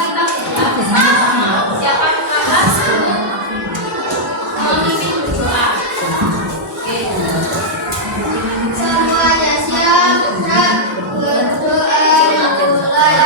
kita bersama. Siapa kakak memimpin berdoa? Oke. Semuanya siap, gerak, berdoa mulai.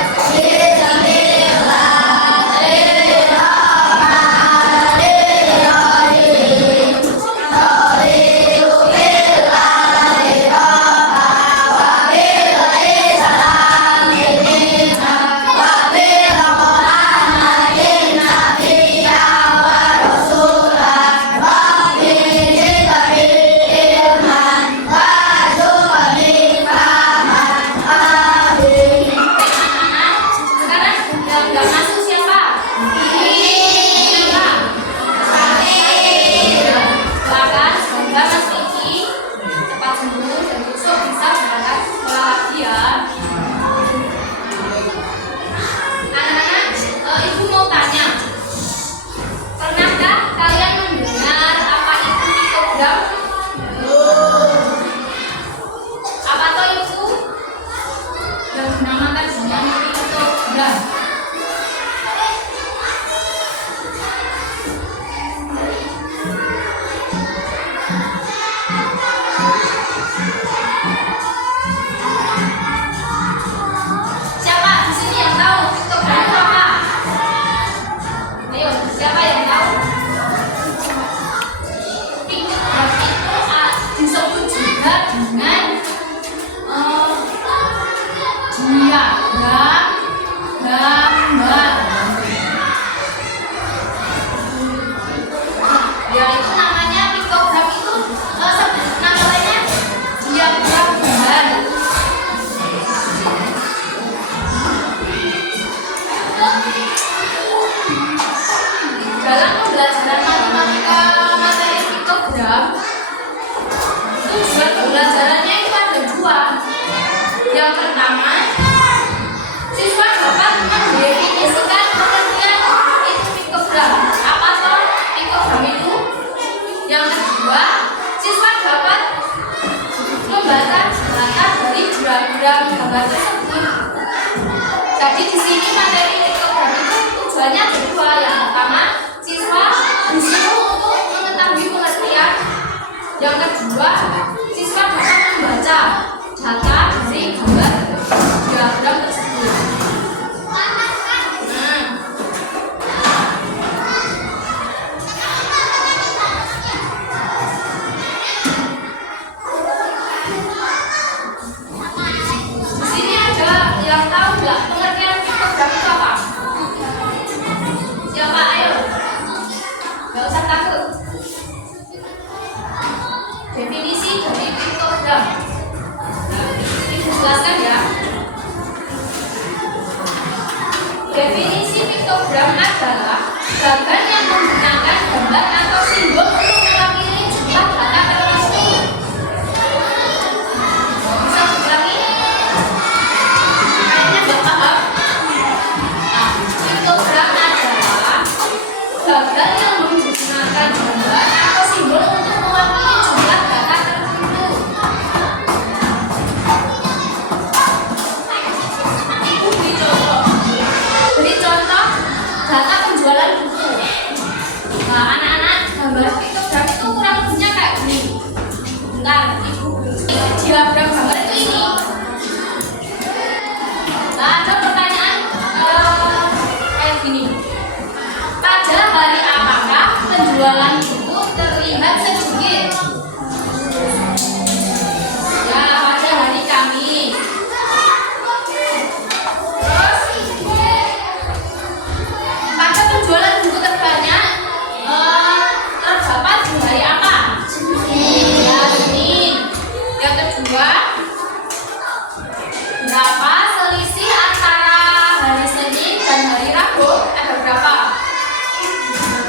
Dalam pembelajaran matematika materi piktogram itu buat pembelajarannya itu ada dua. Yang pertama, siswa dapat mendefinisikan pengertian itu piktogram. Apa toh piktogram itu? Yang kedua, siswa dapat membaca latar dari diagram gambar tersebut. Jadi di sini materi piktogram itu tujuannya ada dua. Yang pertama, siswa disuruh untuk mengetahui pengertian. Yang kedua, siswa dapat membaca data dari gambar diagram tersebut. Di sini ada yang tahu nggak pengertian piktogram itu apa? Siapa? Ayo, nggak usah takut. Definisi dari piktogram. Ibu jelaskan ya. Definisi piktogram adalah gambar yang menggunakan gambar atau simbol untuk mewakili jumlah data tertentu. Bisa diulangi? Kayaknya nggak paham. Nah, piktogram adalah gambar yang menggunakan gambar atau simbol untuk mewakili jumlah data tertentu. Ibu beri contoh data penjualan buku. Nah, anak-anak gambar piktogram itu kurang lebihnya kayak gini. Bentar, ibu diagram gambar itu ini. Nah, ada pertanyaan kayak gini. Pada hari apakah penjualan buku terlihat sedikit? Ya, pada hari Kamis. Terus, pada penjualan buku terbanyak terdapat di hari apa? Ya, Senin. Yang kedua, berapa selisih antara hari Senin dan hari Rabu? Ada berapa?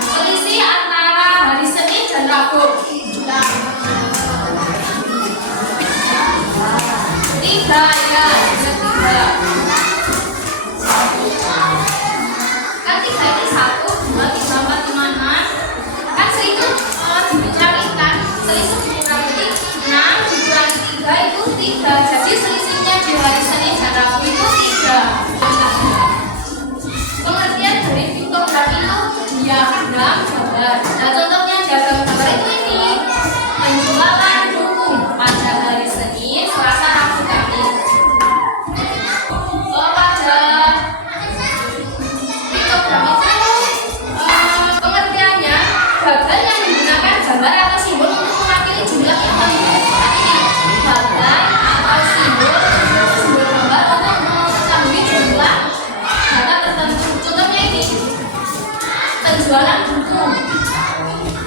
Selisih antara hari Senin dan Rabu. Tiga, ya, tiga. Kan tiga ini 1, 2, 3, 4, 5, 6. Kan selisih dikurangikan, selisih dikurangi 6 dikurangi 3 itu 3. Jadi selisihnya di hari Senin dan Rabu itu 3. berjualan buku.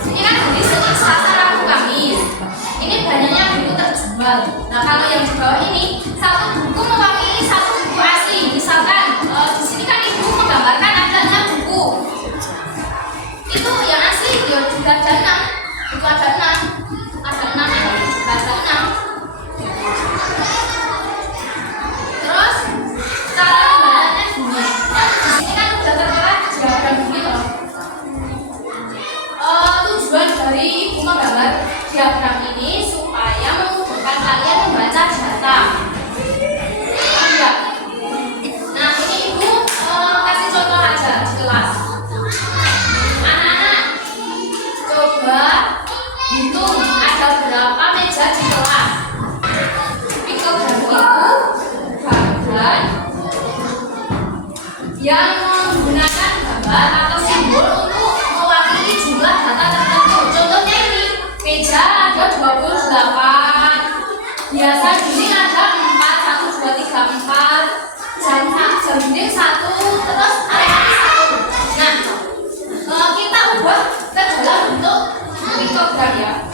Ini kan hari Senin, Selasa, Rabu, Kamis. Ini banyaknya buku terjual. Nah, kalau yang di bawah ini satu buku mewakili satu buku asli. Misalkan di sini kan ibu menggambarkan adanya buku. Itu yang asli ya juga ada 6. Itu ada 6. Ada 6 ini juga ada 6. Terus cara pembayarannya gini. Di sini kan udah tertera diagram gini loh. Tujuan dari ibu menggambar diagram ini supaya memudahkan kalian membaca data. Nah, ini ibu kasih contoh aja di kelas. Anak-anak, coba hitung ada berapa meja di kelas. Piktogram itu bagian yang menggunakan gambar atau simbol untuk mewakili jumlah data tertentu. Contohnya ini, meja ada 28, biasa dinding ada 4, 1, 2, 3, 4, jam dinding 1, terus area 1. Nah, kita ubah ke dalam bentuk piktogram ya.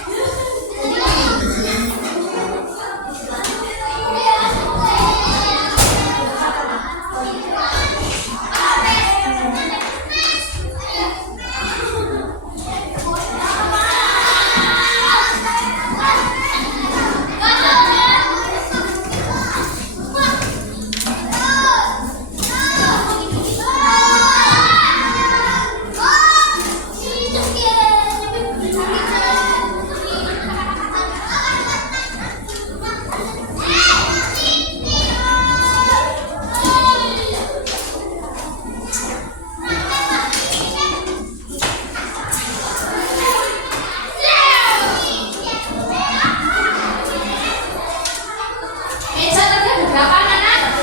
Meja tadi ada berapa anak?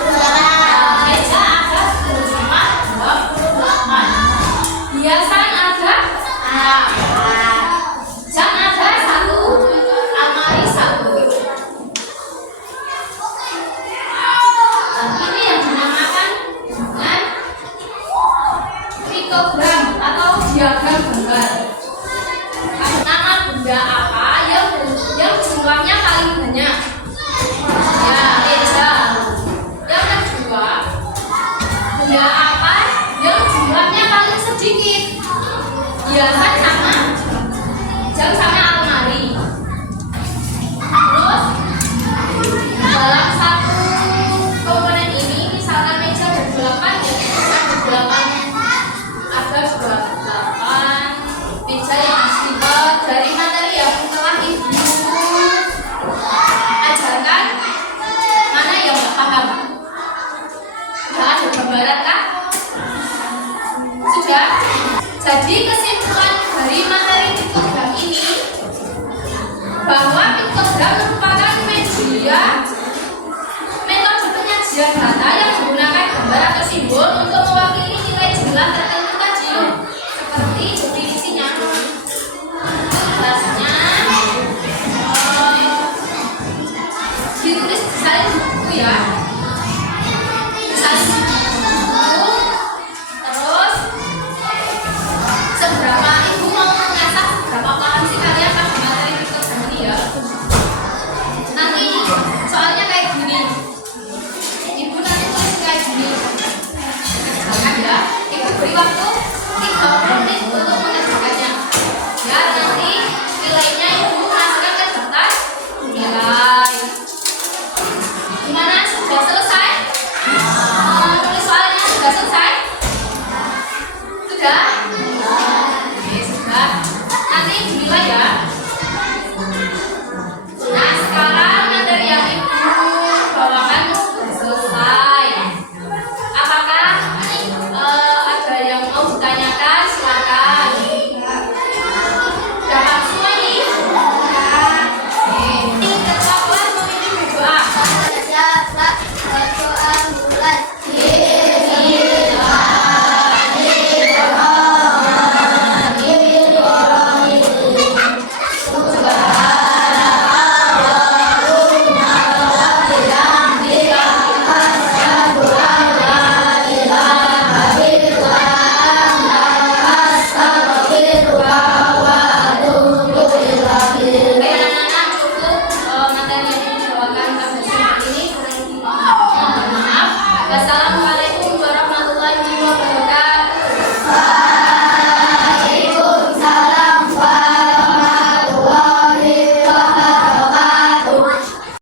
Meja ada berjumlah 28. Hiasan ada 4. Jam ada 1. Almari 1. Ini yang dinamakan dengan piktogram atau diagram gambar. Nama benda apa yang jumlahnya paling banyak? Ya, meja. Yang kedua, benda apa yang jumlahnya paling sedikit? Hiasan sama jam sama almari. Terus dalam satu komponen ini, misalkan meja ada 8, ya ada 8. Ada 28 meja yang asli. Dari materi yang telah ibu ajarkan, mana yang nggak paham? Sudah ada gambaran kan? Sudah. Jadi kesimpulan dari materi piktogram ini bahwa piktogram merupakan metode penyajian data yang menggunakan gambar atau simbol untuk mewakili nilai jumlah tertentu tadi, seperti definisinya. Tugasnya ditulis di salin buku ya. Salin buku. Terus seberapa ibu mau mengasah seberapa paham sih kalian pada materi piktogram ini ya. Nanti soalnya kayak gini. Ibu nanti tulis kayak gini. Jangan ya. Ibu beri waktu 30 menit untuk mengerjakannya. Ya, nanti nilainya ibu masukkan ke daftar nilai. Gimana? Sudah selesai? Tulis soalnya sudah selesai? Sudah? Oke, sudah. Nanti ibu nilai ya.